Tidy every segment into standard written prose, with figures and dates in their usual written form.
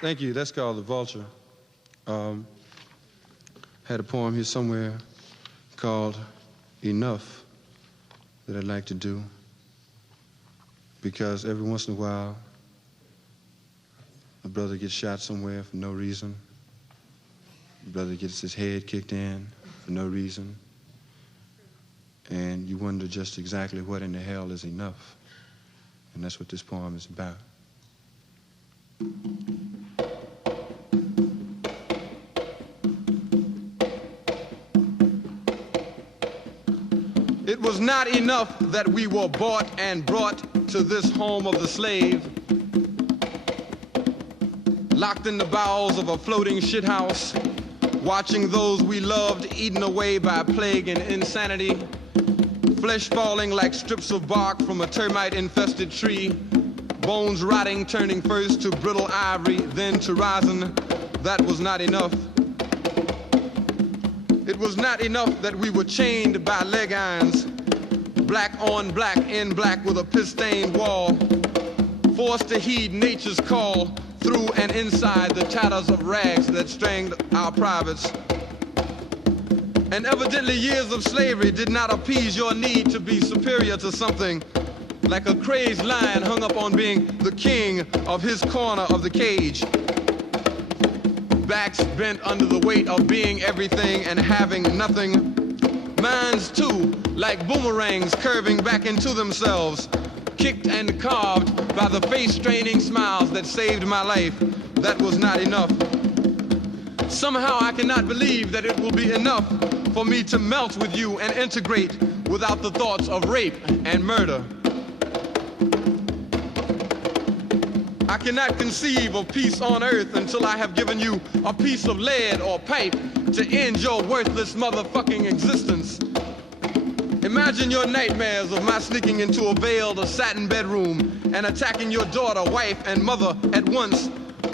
Thank you. That's called The Vulture. Had a poem here somewhere called Enough that I'd like to do, because every once in a while a brother gets shot somewhere for no reason. A brother gets his head kicked in for no reason. And you wonder just exactly what in the hell is enough. And that's what this poem is about. It was not enough that we were bought and brought to this home of the slave, locked in the bowels of a floating shithouse, watching those we loved eaten away by plague and insanity, flesh falling like strips of bark from a termite-infested tree, bones rotting, turning first to brittle ivory, then to rosin. That was not enough. It was not enough that we were chained by leg irons, black on black, in black with a piss-stained wall, forced to heed nature's call through and inside the tatters of rags that strangled our privates. And evidently years of slavery did not appease your need to be superior to something, like a crazed lion hung up on being the king of his corner of the cage. Backs bent under the weight of being everything and having nothing. Minds too, like boomerangs curving back into themselves, kicked and carved by the face-straining smiles that saved my life. That was not enough. Somehow I cannot believe that it will be enough for me to melt with you and integrate without the thoughts of rape and murder. I cannot conceive of peace on earth until I have given you a piece of lead or pipe to end your worthless motherfucking existence. Imagine your nightmares of my sneaking into a veiled or satin bedroom and attacking your daughter, wife, and mother at once,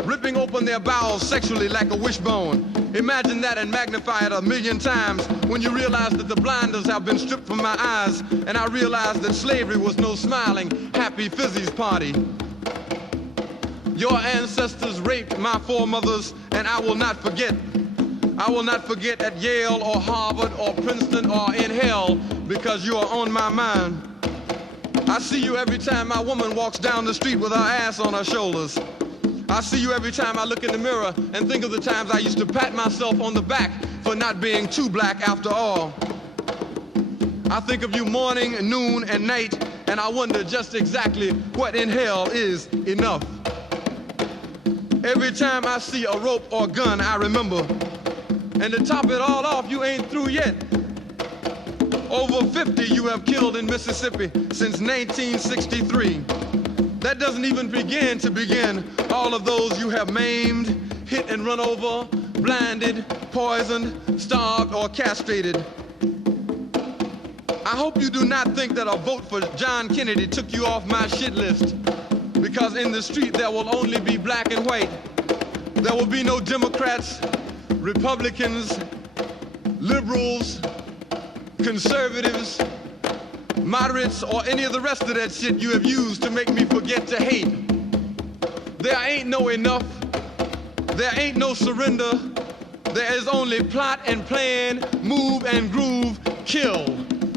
ripping open their bowels sexually like a wishbone. Imagine that and magnify it 1,000,000 times when you realize that the blinders have been stripped from my eyes and I realize that slavery was no smiling, happy fizzy's party. Your ancestors raped my foremothers, and I will not forget. I will not forget at Yale or Harvard or Princeton or in hell, because you are on my mind. I see you every time my woman walks down the street with her ass on her shoulders. I see you every time I look in the mirror and think of the times I used to pat myself on the back for not being too black after all. I think of you morning, noon, and night, and I wonder just exactly what in hell is enough. Every time I see a rope or gun, I remember. And to top it all off, you ain't through yet. Over 50 you have killed in Mississippi since 1963. That doesn't even begin all of those you have maimed, hit and run over, blinded, poisoned, starved, or castrated. I hope you do not think that a vote for John Kennedy took you off my shit list, because in the street there will only be black and white. There will be no Democrats, Republicans, liberals, conservatives, moderates, or any of the rest of that shit you have used to make me forget to hate. There ain't no enough. There ain't no surrender. There is only plot and plan, move and groove, kill.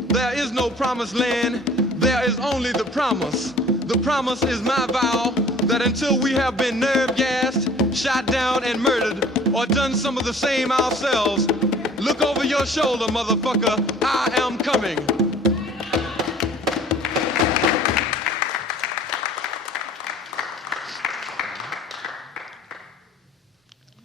There is no promised land. There is only the promise. The promise is my vow that until we have been nerve gassed, shot down and murdered, or done some of the same ourselves, look over your shoulder, motherfucker, I am coming.